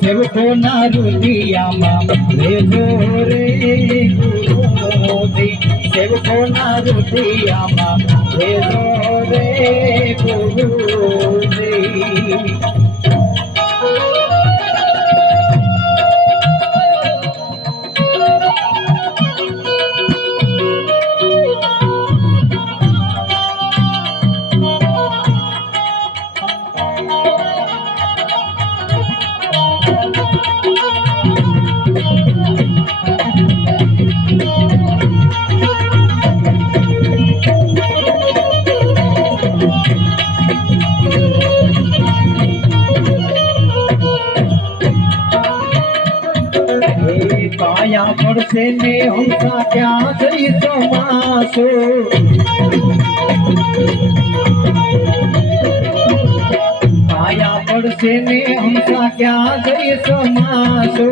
સેવકોના રુદિયામાં લેજો રે ગુરુજી, સેવકોના રુદિયામાં લેજો રે ગુરુજી. કાયા પડશે ને હંસા ક્યાં જઈ સમાશો, કાયા પડશે ને હંસા ક્યાં જઈ સમાશો.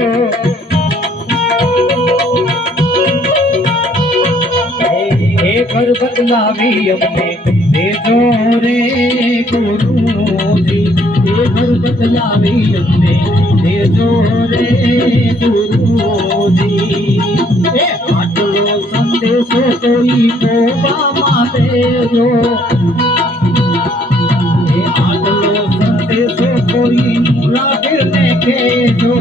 એ ઘર બદલાવી અમને દેજો રે ગુરુજી, એ ઘર બદલાવી અમને દેજો રે ગુરુજી. એ આટલો સંદેશો કોઈ મોબામાં દેજો, એ આટલો સંદેશો કોઈ મુરાદને કહેજો,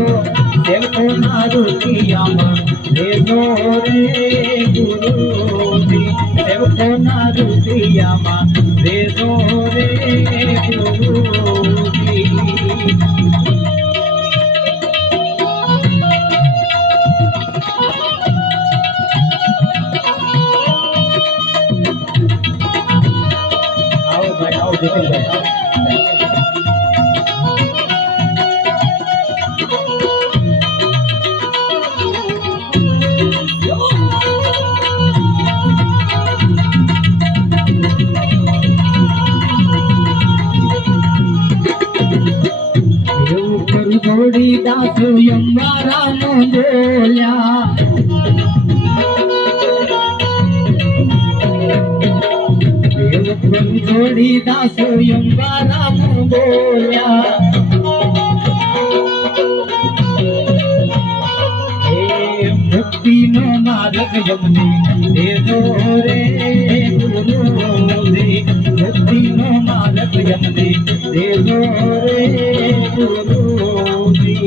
સેવકોના રુદિયામાં દેજો રે ગુરુજી, સેવકોના રુદિયામાં દેજો રે ગુરુજી. આવો ભાઈ, આવો જતીનભાઈ. થોડી દાસો યમરામ બોલ્યા, થોડી દાસો યમરામ બોલ્યા. મુક્તિ નો માર્ગ યમને દેજો રે ગુરુજી, મુક્તિ નો માર્ગ યમને દેજો રે ગુરુજી.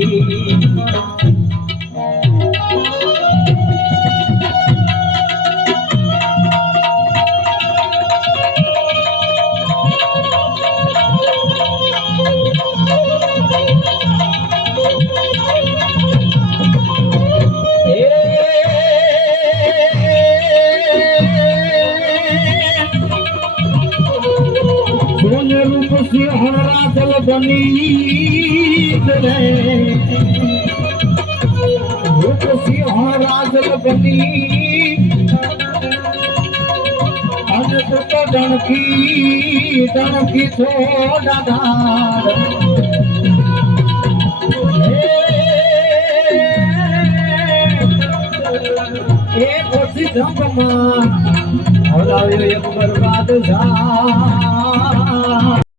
રૂપ સિંહણા જલ બની રે, રૂપ સિંહણા જલ બની અને તો ડણકી ડણકી થોડા ધાર. એ પછી જંગમાં હલાવ્યો એક બરબાદ ઝાડ.